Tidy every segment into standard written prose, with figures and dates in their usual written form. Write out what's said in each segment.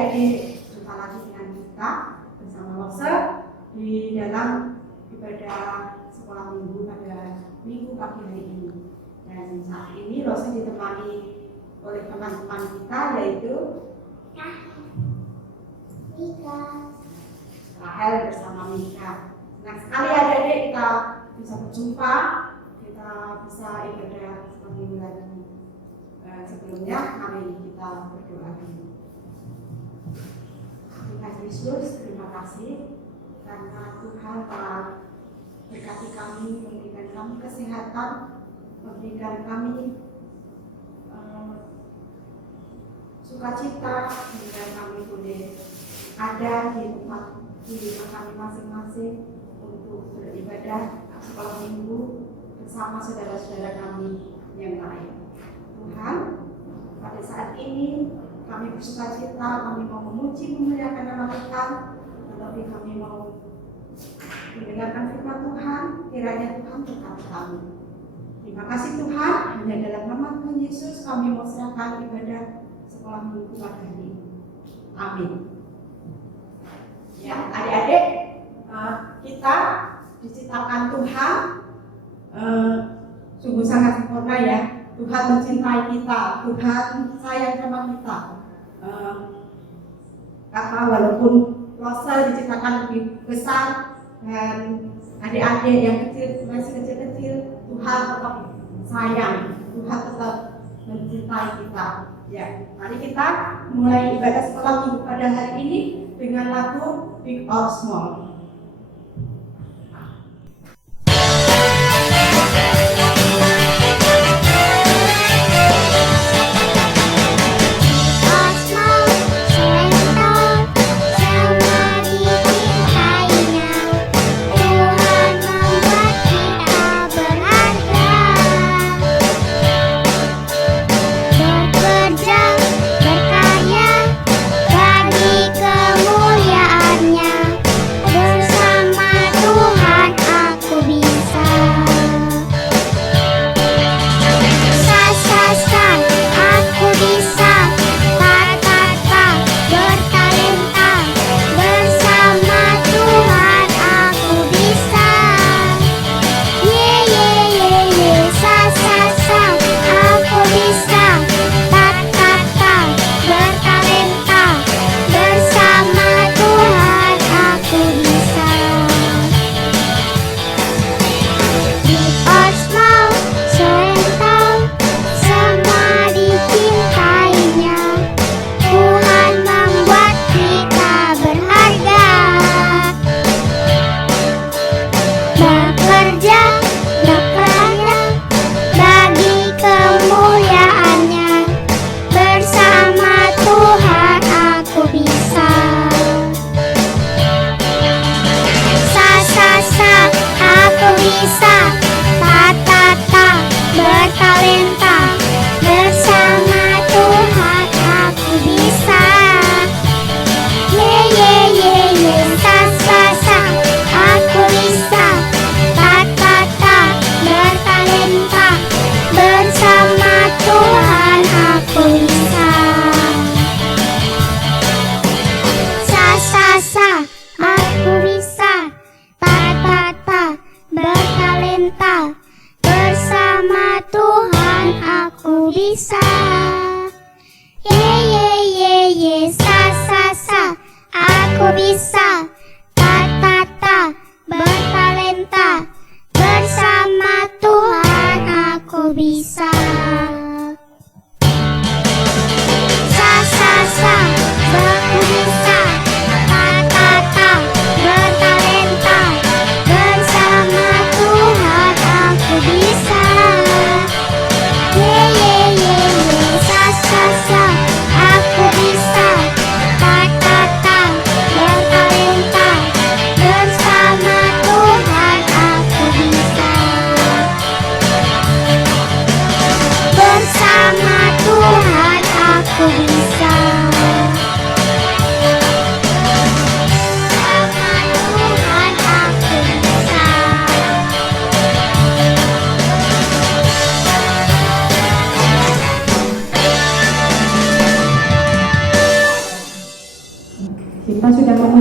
adik-adik jumpa lagi dengan kita bersama Lose di dalam ibadah sekolah minggu pada minggu pagi hari ini. Dan saat ini Lose ditemani oleh teman-teman kita, yaitu Mika, Rahel bersama Mika. Senang sekali adik-adik kita bisa berjumpa, kita bisa ibadah sekolah minggu lagi. Sebelumnya mari kita berdoa dulu. Tuhan Yesus, terima kasih karena Tuhan telah berkati kami, memberikan kami kesehatan, memberikan kami sukacita, sehingga kami boleh ada di tempat di rumah kami masing-masing untuk beribadah sekolah minggu bersama saudara-saudara kami yang lain. Tuhan, pada saat ini kami bersukacita, kami mau memuji memuliakan nama Tuhan, tetapi kami mau mendengarkan firman Tuhan, kiranya Tuhan berkati kami. Terima kasih Tuhan, hanya dalam nama Tuhan Yesus kami mau serahkan ibadah sekolah minggu pada hari ini. Amin. Ya, adik-adik, kita diciptakan Tuhan sungguh sangat sempurna ya. Tuhan mencintai kita, Tuhan sayang sama kita. Karena walaupun Lose diciptakan lebih besar dan adik-adik yang kecil masih kecil-kecil, Tuhan tetap sayang, Tuhan tetap mencintai kita. Ya, mari kita mulai ibadah sekolah minggu pada hari ini dengan lagu Big or Small.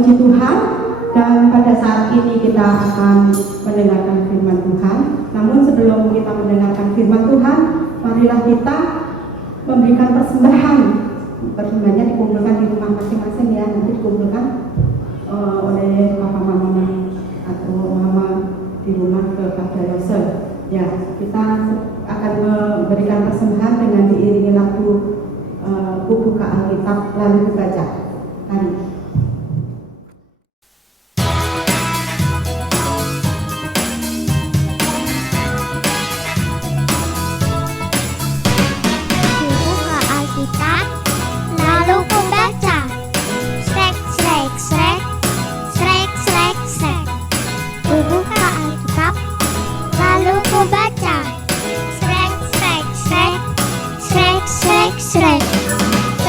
Puji Tuhan, dan pada saat ini kita akan mendengarkan firman Tuhan. Namun sebelum kita mendengarkan firman Tuhan, marilah kita memberikan persembahan. Persembahannya dikumpulkan di rumah masing-masing ya, nanti dikumpulkan oleh papa mama atau mama di rumah kepada Yosef. Ya, kita akan memberikan persembahan dengan diiringi lagu Ku buka Alkitab lalu dibaca. Mari.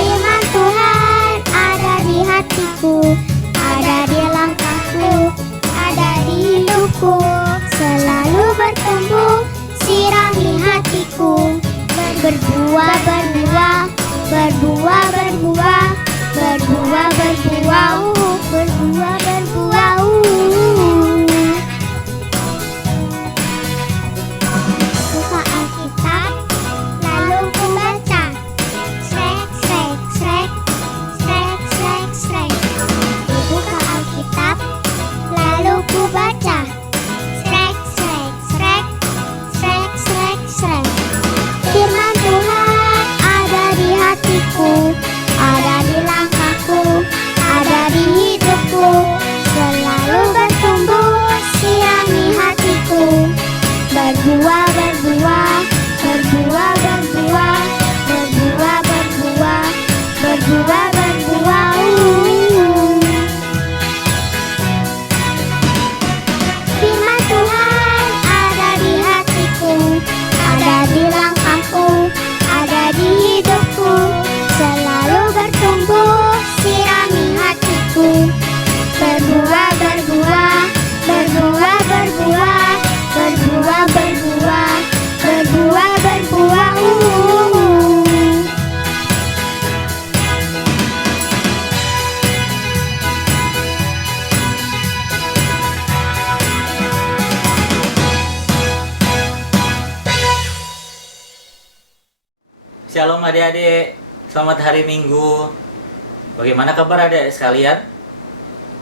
Firman Tuhan ada di hatiku, ada di langkahku, ada di hidupku, selalu bertumbuh, sirami hatiku, berbuah, berbuah, berbuah, berbuah, berbuah, berbuah, berbuah, berbuah. Buka Alkitab, lalu ku baca. Srek, srek, srek, srek, srek, srek. Buka Alkitab, lalu ku baca. Srek, srek, srek, srek, srek, srek. Firman Tuhan ada di hatiku, ada di langkahku, ada di hidupku, selalu bertumbuh, sirami hatiku, berbuah, berbuah, berbuah, berbuah, berbuah, berbuah, berbuah, berbuah. Firman Tuhan ada di hatiku, ada di langkahku, ada di hidupku, selalu bertumbuh, sirami hatiku, berbuah, berbuah, berbuah, berbuah, berbuah, berbuah, berbuah, berbuah. Shalom adik-adik, selamat hari Minggu. Bagaimana kabar adik sekalian?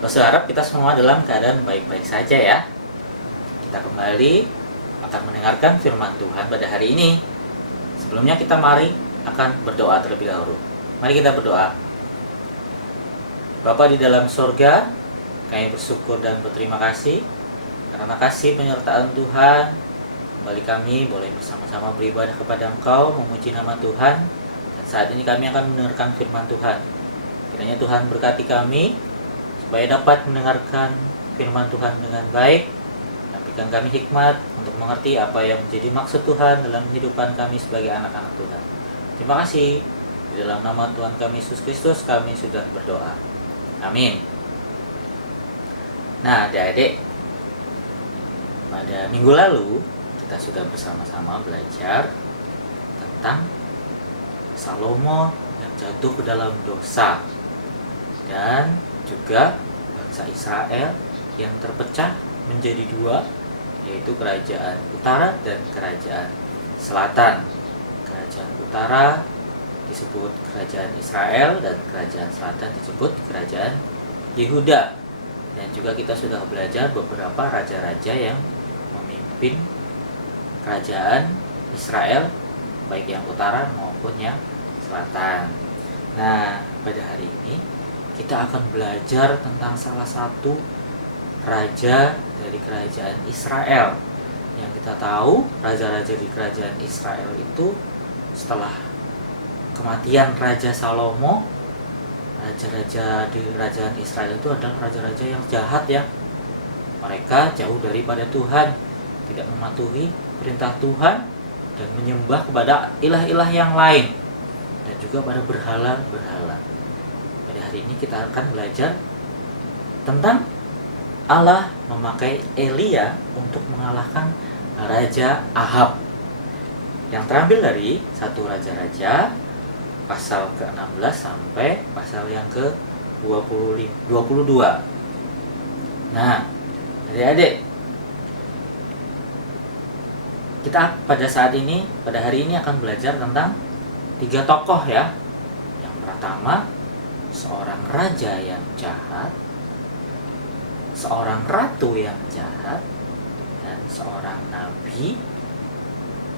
Saya harap kita semua dalam keadaan baik-baik saja ya. Kita kembali akan mendengarkan firman Tuhan pada hari ini. Sebelumnya kita mari akan berdoa terlebih dahulu. Mari kita berdoa. Bapa di dalam surga, kami bersyukur dan berterima kasih karena kasih penyertaan Tuhan. Kembali kami boleh bersama-sama beribadah kepada Engkau, memuji nama Tuhan. Dan saat ini kami akan mendengarkan firman Tuhan. Kiranya Tuhan berkati kami supaya dapat mendengarkan firman Tuhan dengan baik. Dan berikan kami hikmat untuk mengerti apa yang menjadi maksud Tuhan dalam kehidupan kami sebagai anak-anak Tuhan. Terima kasih. Di dalam nama Tuhan kami Yesus Kristus kami sudah berdoa. Amin. Nah, adik-adik, pada minggu lalu kita sudah bersama-sama belajar tentang Salomo yang jatuh ke dalam dosa dan juga bangsa Israel yang terpecah menjadi dua, yaitu kerajaan utara dan kerajaan selatan. Kerajaan utara disebut kerajaan Israel dan kerajaan selatan disebut kerajaan Yehuda. Dan juga kita sudah belajar beberapa raja-raja yang memimpin kerajaan Israel, baik yang utara maupun yang selatan. Nah, pada hari ini kita akan belajar tentang salah satu raja dari kerajaan Israel. Yang kita tahu, raja-raja di kerajaan Israel itu setelah kematian Raja Salomo, raja-raja di kerajaan Israel itu adalah raja-raja yang jahat ya. Mereka jauh daripada Tuhan, tidak mematuhi perintah Tuhan dan menyembah kepada ilah-ilah yang lain dan juga pada berhala-berhala. Pada hari ini kita akan belajar tentang Allah memakai Elia untuk mengalahkan Raja Ahab, yang terambil dari 1 Raja-Raja pasal ke-16 sampai pasal yang 22. Nah, adik-adik, kita pada hari ini akan belajar tentang 3 tokoh ya. Yang pertama, seorang raja yang jahat, seorang ratu yang jahat, dan seorang nabi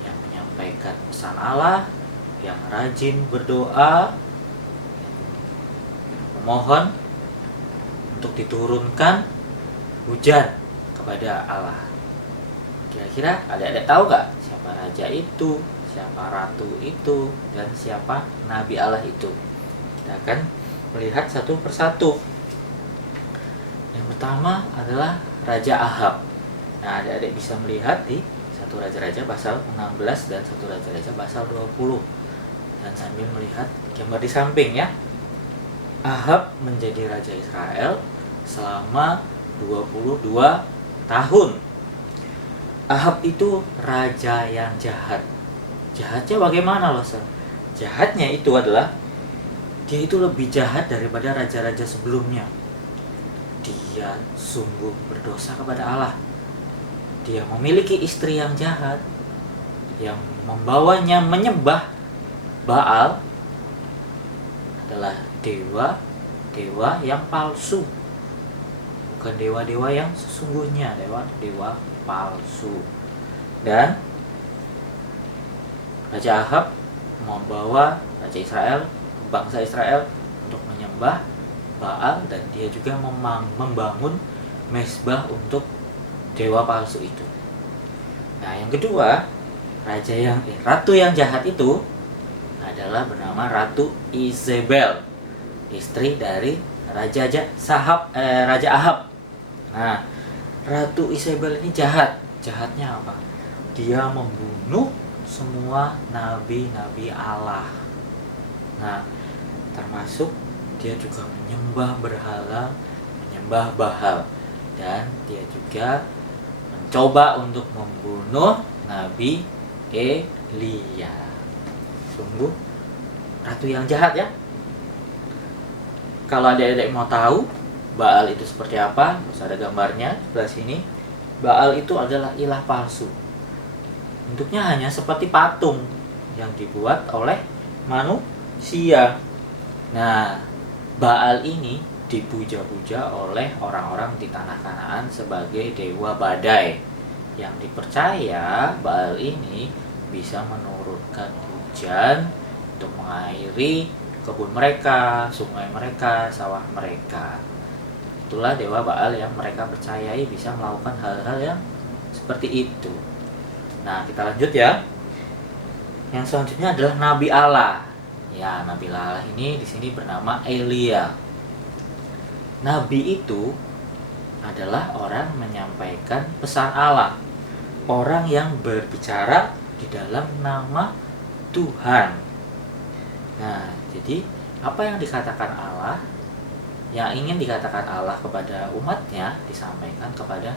yang menyampaikan pesan Allah, yang rajin berdoa, memohon untuk diturunkan hujan kepada Allah. Kira-kira adik-adik tahu gak siapa raja itu, siapa ratu itu, dan siapa nabi Allah itu? Kita akan melihat satu persatu. Yang pertama adalah Raja Ahab. Nah, adik-adik bisa melihat di 1 Raja-Raja pasal 16 dan 1 Raja-Raja pasal 20. Dan sambil melihat gambar di samping ya. Ahab menjadi raja Israel selama 22 tahun. Ahab itu raja yang jahat. Jahatnya bagaimana loh, Sir? Jahatnya itu adalah dia itu lebih jahat daripada raja-raja sebelumnya. Dia sungguh berdosa kepada Allah. Dia memiliki istri yang jahat, yang membawanya menyembah Baal, adalah dewa yang palsu, bukan dewa-dewa yang sesungguhnya, dewa palsu. Dan Raja Ahab membawa Raja Israel, bangsa Israel, untuk menyembah Baal, dan dia juga membangun mezbah untuk dewa palsu itu. Nah, yang kedua, ratu yang jahat itu adalah bernama Ratu Izebel, istri dari Raja Ahab. Nah, Ratu Izebel ini jahat. Jahatnya apa? Dia membunuh semua nabi-nabi Allah. Nah, termasuk dia juga menyembah berhala, menyembah Baal, dan dia juga mencoba untuk membunuh Nabi Elia. Sungguh ratu yang jahat ya. Kalau adik-adik mau tahu Baal itu seperti apa, terus ada gambarnya sebelah sini. Baal itu adalah ilah palsu. Bentuknya hanya seperti patung yang dibuat oleh manusia. Nah, Baal ini dipuja-puja oleh orang-orang di tanah Kanaan sebagai dewa badai, yang dipercaya Baal ini bisa menurunkan hujan untuk mengairi kebun mereka, sungai mereka, sawah mereka. Itulah dewa Baal yang mereka percayai bisa melakukan hal-hal yang seperti itu. Nah, kita lanjut ya. Yang selanjutnya adalah Nabi Allah. Ya, Nabi Allah ini di sini bernama Elia. Nabi itu adalah orang menyampaikan pesan Allah, orang yang berbicara di dalam nama Tuhan. Nah, jadi apa yang dikatakan Allah, yang ingin dikatakan Allah kepada umatnya, disampaikan kepada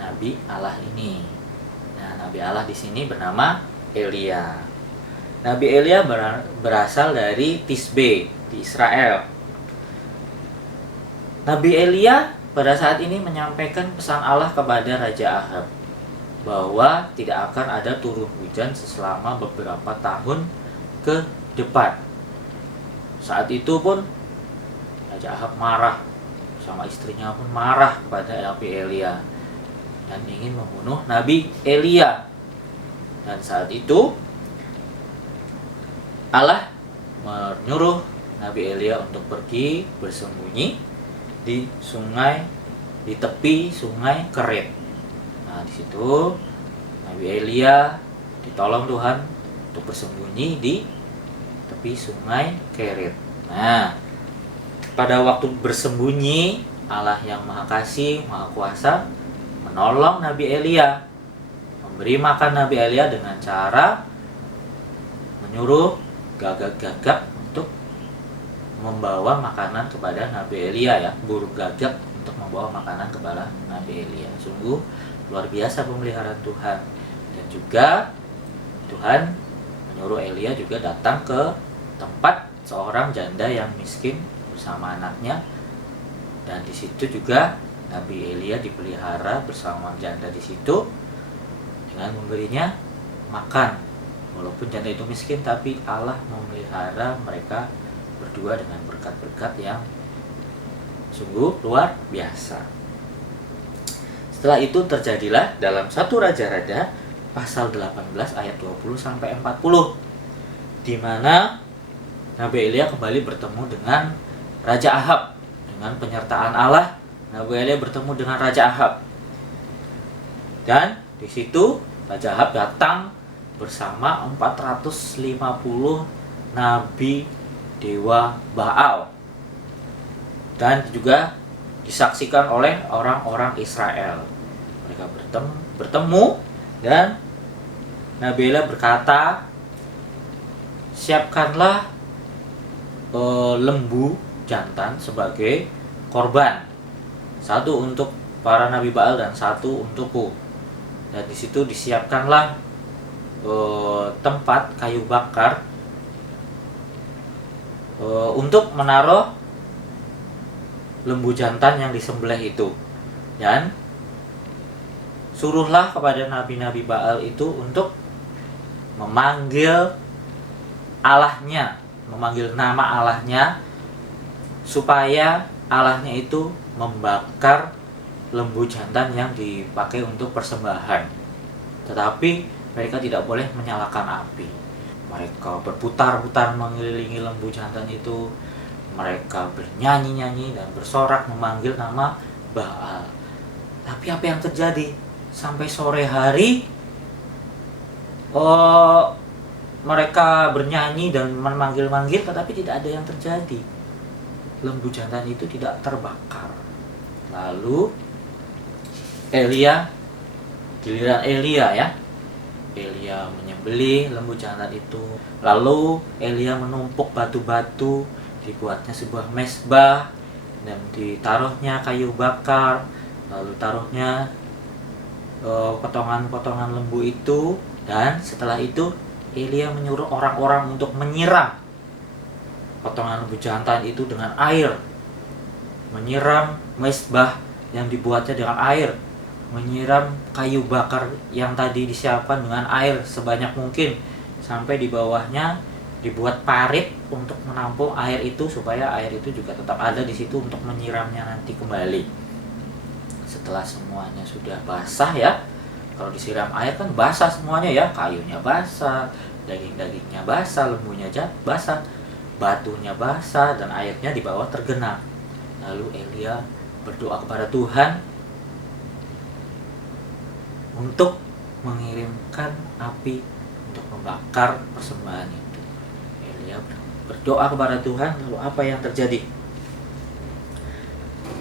Nabi Allah ini. Nah, Nabi Allah di sini bernama Elia. Nabi Elia berasal dari Tisbe di Israel. Nabi Elia pada saat ini menyampaikan pesan Allah kepada Raja Ahab bahwa tidak akan ada turun hujan selama beberapa tahun ke depan. Saat itu pun Raja Ahab marah, sama istrinya pun marah kepada Nabi Elia dan ingin membunuh Nabi Elia. Dan saat itu Allah menyuruh Nabi Elia untuk pergi bersembunyi di tepi sungai Kerit. Nah, di situ Nabi Elia ditolong Tuhan untuk bersembunyi di tepi sungai Kerit. Nah, pada waktu bersembunyi, Allah yang Maha Kasih, Maha Kuasa menolong Nabi Elia, memberi makan Nabi Elia dengan cara menyuruh gagak-gagak untuk membawa makanan kepada Nabi Elia ya, burung gagak untuk membawa makanan kepada Nabi Elia. Sungguh luar biasa pemeliharaan Tuhan. Dan juga Tuhan menyuruh Elia juga datang ke tempat seorang janda yang miskin bersama anaknya Dan di situ juga Nabi Elia dipelihara bersama janda di situ dengan memberinya makan. Walaupun janda itu miskin, tapi Allah memelihara mereka berdua dengan berkat-berkat yang sungguh luar biasa. Setelah itu terjadilah dalam 1 Raja-Raja pasal 18 ayat 20 sampai 40, di mana Nabi Elia kembali bertemu dengan Raja Ahab. Dengan penyertaan Allah, Nabi Elia bertemu dengan Raja Ahab. Dan di situ Raja Ahab datang bersama 450 nabi dewa Baal. Dan juga disaksikan oleh orang-orang Israel. Mereka bertemu dan Nabi Elia berkata, siapkanlah lembu jantan sebagai korban, satu untuk para nabi Baal dan satu untukku. Dan di situ disiapkanlah tempat kayu bakar untuk menaruh lembu jantan yang disembelih itu. Dan suruhlah kepada nabi-nabi Baal itu untuk memanggil Allahnya, memanggil nama Allahnya, supaya Allahnya itu membakar lembu jantan yang dipakai untuk persembahan. Tetapi mereka tidak boleh menyalakan api. Mereka berputar-putar mengelilingi lembu jantan itu. Mereka bernyanyi-nyanyi dan bersorak memanggil nama Baal. Tapi apa yang terjadi? Sampai sore hari mereka bernyanyi dan memanggil-manggil, tetapi tidak ada yang terjadi. Lembu jantan itu tidak terbakar. Lalu giliran Elia ya. Elia menyembelih lembu jantan itu. Lalu Elia menumpuk batu-batu, dibuatnya sebuah mezbah dan ditaruhnya kayu bakar, lalu taruhnya potongan-potongan lembu itu. Dan setelah itu Elia menyuruh orang-orang untuk menyiram potongan lembu jantan itu dengan air, menyiram mezbah yang dibuatnya dengan air, menyiram kayu bakar yang tadi disiapkan dengan air sebanyak mungkin, sampai di bawahnya dibuat parit untuk menampung air itu, supaya air itu juga tetap ada di situ untuk menyiramnya nanti kembali. Setelah semuanya sudah basah ya, kalau disiram air kan basah semuanya ya, kayunya basah, daging-dagingnya basah, lembunya basah, batunya basah, dan airnya di bawah tergenang. Lalu Elia berdoa kepada Tuhan untuk mengirimkan api untuk membakar persembahan itu. Elia berdoa kepada Tuhan, lalu apa yang terjadi?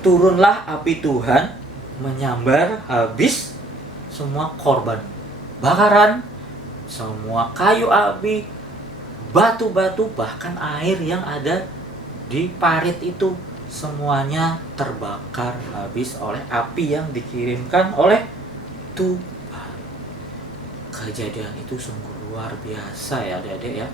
Turunlah api Tuhan menyambar habis semua korban bakaran, semua kayu api, batu-batu, bahkan air yang ada di parit itu, semuanya terbakar habis oleh api yang dikirimkan oleh Tuhan. Kejadian itu sungguh luar biasa ya adik-adik ya.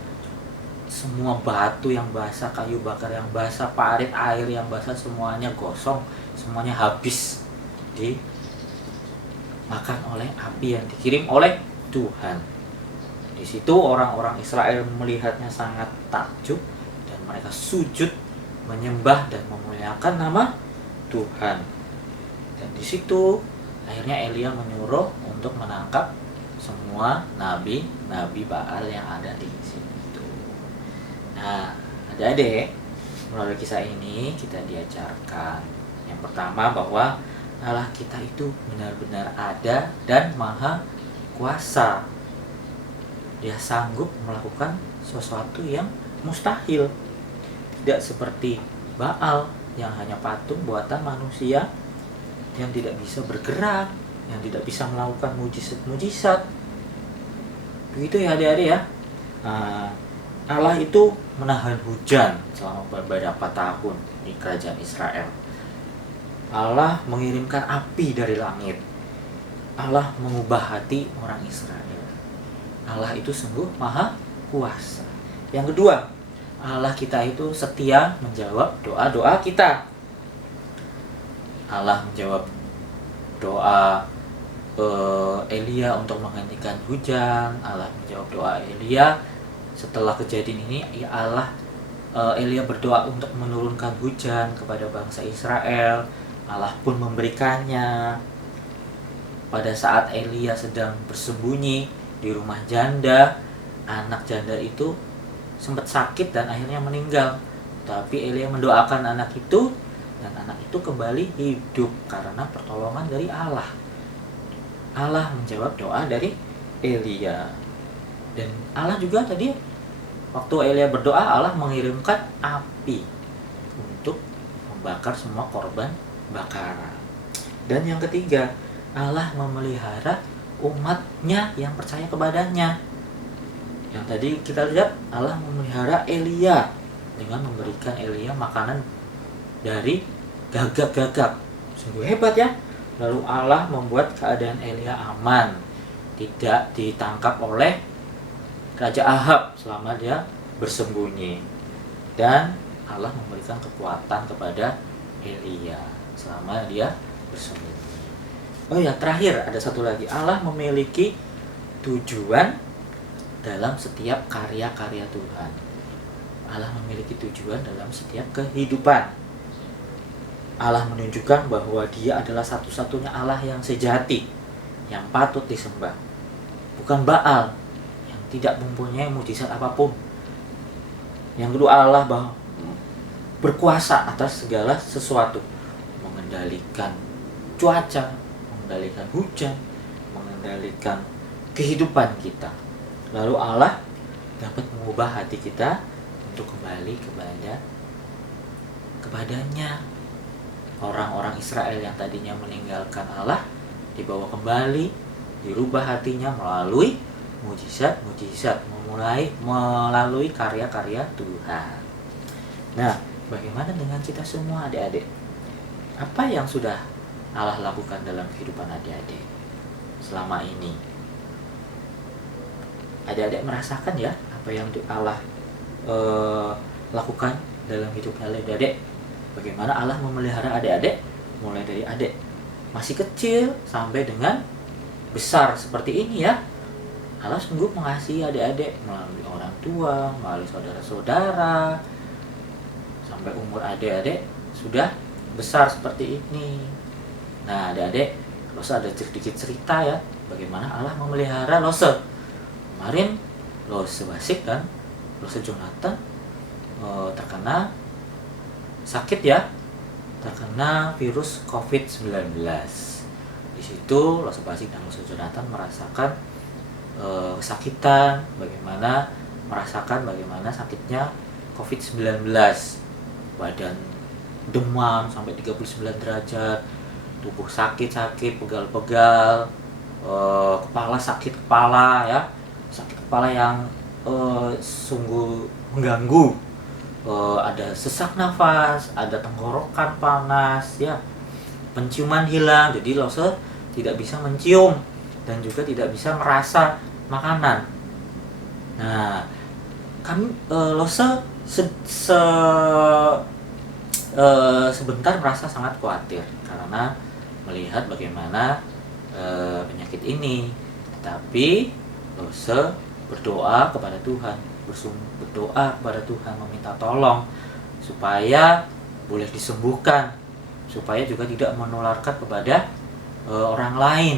Semua batu yang basah, kayu bakar yang basah, parit, air yang basah, semuanya gosong, semuanya habis dimakan oleh api yang dikirim oleh Tuhan. Di situ orang-orang Israel melihatnya sangat takjub dan mereka sujud menyembah dan memuliakan nama Tuhan. Dan di situ akhirnya Elia menyuruh untuk menangkap semua nabi-nabi Baal yang ada di situ. Nah, adik-adik, melalui kisah ini kita diajarkan yang pertama bahwa Allah kita itu benar-benar ada dan maha kuasa. Dia sanggup melakukan sesuatu yang mustahil. Tidak seperti Baal yang hanya patung buatan manusia, yang tidak bisa bergerak, yang tidak bisa melakukan mujizat-mujizat. Begitu ya adik-adik ya. Allah itu menahan hujan selama beberapa tahun di kerajaan Israel. Allah mengirimkan api dari langit. Allah mengubah hati orang Israel. Allah itu sungguh maha kuasa. Yang kedua, Allah kita itu setia menjawab doa-doa kita. Allah menjawab doa Elia untuk menghentikan hujan. Allah menjawab doa Elia setelah kejadian ini. Ya Allah, Elia berdoa untuk menurunkan hujan kepada bangsa Israel. Allah pun memberikannya. Pada saat Elia sedang bersembunyi di rumah janda, anak janda itu sempat sakit dan akhirnya meninggal. Tapi Elia mendoakan anak itu, dan anak itu kembali hidup karena pertolongan dari Allah. Allah menjawab doa dari Elia. Dan Allah juga tadi waktu Elia berdoa, Allah mengirimkan api untuk membakar semua korban bakaran. Dan yang ketiga, Allah memelihara umatnya yang percaya kepadanya. Yang tadi kita lihat, Allah memelihara Elia dengan memberikan Elia makanan dari gagak-gagak. Sungguh hebat ya. Lalu Allah membuat keadaan Elia aman, tidak ditangkap oleh Raja Ahab selama dia bersembunyi. Dan Allah memberikan kekuatan kepada Elia selama dia bersembunyi. Oh ya, terakhir ada satu lagi. Allah memiliki tujuan dalam setiap karya-karya Tuhan. Allah memiliki tujuan dalam setiap kehidupan. Allah menunjukkan bahwa Dia adalah satu-satunya Allah yang sejati, yang patut disembah. Bukan Baal yang tidak mempunyai mujizat apapun. Yang kedua, Allah berkuasa atas segala sesuatu, mengendalikan cuaca, mengendalikan hujan, mengendalikan kehidupan kita. Lalu Allah dapat mengubah hati kita untuk kembali kepadanya. Orang-orang Israel yang tadinya meninggalkan Allah dibawa kembali, dirubah hatinya melalui mujizat-mujizat, melalui karya-karya Tuhan. Nah, bagaimana dengan kita semua adik-adik? Apa yang sudah Allah lakukan dalam kehidupan adik-adik selama ini? Adik-adik merasakan ya apa yang Allah lakukan dalam hidupnya adik-adik? Bagaimana Allah memelihara adik-adik mulai dari adik masih kecil sampai dengan besar seperti ini ya. Allah sungguh mengasihi adik-adik melalui orang tua, melalui saudara-saudara, sampai umur adik-adik sudah besar seperti ini. Nah, adik-adik, Lose ada sedikit cerita ya bagaimana Allah memelihara Lose. Kemarin Lose Basik dan Lose Jonathan terkena sakit ya, terkena virus COVID-19. Di situ Lose Basik dan Lose Jonathan merasakan kesakitan, merasakan bagaimana sakitnya COVID-19. Badan demam sampai 39 derajat, tubuh sakit, pegal-pegal, kepala sakit kepala ya, sakit kepala yang sungguh mengganggu. Ada sesak nafas, ada tenggorokan panas ya, penciuman hilang, jadi Lose tidak bisa mencium dan juga tidak bisa merasa makanan. Nah, kami Lose sebentar merasa sangat khawatir karena melihat bagaimana penyakit ini. Tetapi Lose berdoa kepada Tuhan, meminta tolong supaya boleh disembuhkan, supaya juga tidak menularkan kepada orang lain.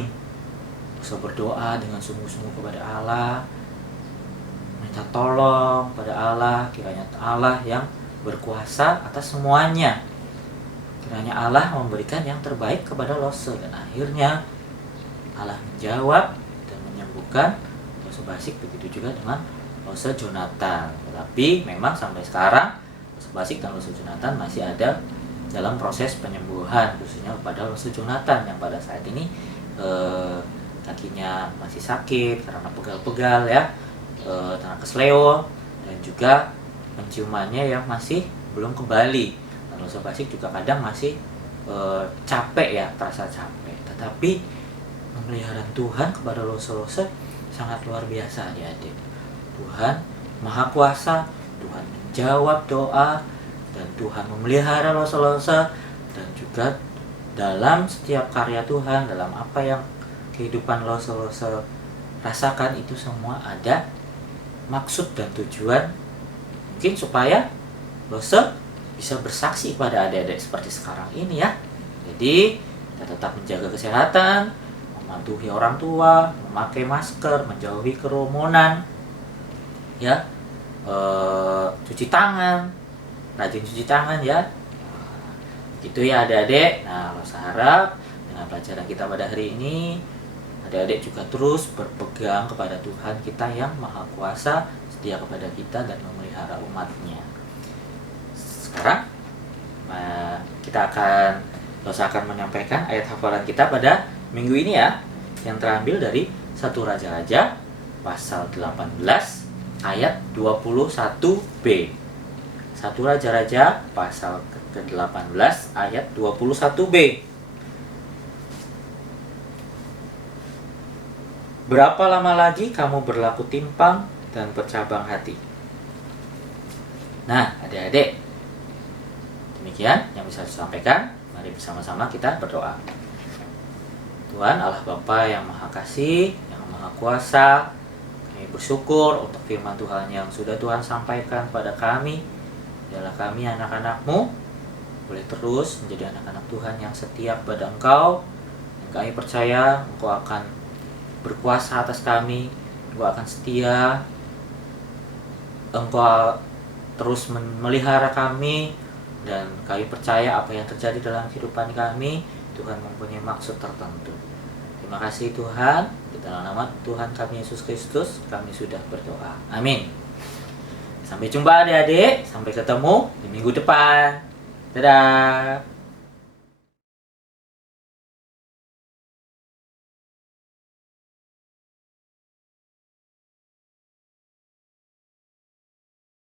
Lose berdoa dengan sungguh-sungguh kepada Allah, minta tolong pada Allah, kiranya Allah yang berkuasa atas semuanya, kiranya Allah memberikan yang terbaik kepada Lose. Dan akhirnya Allah menjawab dan menyembuhkan Lose Basik, begitu juga dengan Lose Jonathan. Tetapi memang sampai sekarang Lose Basik dan Lose Jonathan masih ada dalam proses penyembuhan, khususnya pada Lose Jonathan yang pada saat ini kakinya masih sakit karena pegal-pegal ya, karena kesleo, dan juga penciumannya yang masih belum kembali. Dan Lose Basik juga kadang masih capek ya, terasa capek. Tetapi pemeliharaan Tuhan kepada Lose sangat luar biasa adik-adik. Tuhan Maha Kuasa, Tuhan menjawab doa, dan Tuhan memelihara Lose dan juga dalam setiap karya Tuhan, dalam apa yang kehidupan lo rasakan, itu semua ada maksud dan tujuan, mungkin supaya lo bisa bersaksi pada adik-adik seperti sekarang ini ya. Jadi kita tetap menjaga kesehatan, mematuhi orang tua, memakai masker, menjauhi kerumunan, ya, cuci tangan, rajin cuci tangan ya. Gitu ya adik-adik. Nah, Rosa harap dengan pelajaran kita pada hari ini, adik-adik juga terus berpegang kepada Tuhan kita yang Maha Kuasa, setia kepada kita dan memelihara umatnya. Sekarang Rosa akan menyampaikan ayat hafalan kita pada minggu ini ya, yang terambil dari 1 Raja-Raja pasal 18 ayat 21b. 1 Raja-Raja pasal ke-18 ayat 21b. Berapa lama lagi kamu berlaku timpang dan bercabang hati? Nah, adik-adik, demikian yang bisa disampaikan. Mari bersama-sama kita berdoa. Tuhan Allah Bapa yang Maha Kasih, yang Maha Kuasa, kami bersyukur untuk firman Tuhan yang sudah Tuhan sampaikan pada kami. Biarlah kami anak-anak-Mu boleh terus menjadi anak-anak Tuhan yang setia kepada Engkau. Dan kami percaya Engkau akan berkuasa atas kami, Engkau akan setia, Engkau terus memelihara kami, dan kami percaya apa yang terjadi dalam kehidupan kami, Tuhan mempunyai maksud tertentu. Terima kasih Tuhan, di dalam nama Tuhan kami Yesus Kristus kami sudah berdoa. Amin. Sampai jumpa adik-adik, sampai ketemu di minggu depan. Dadah.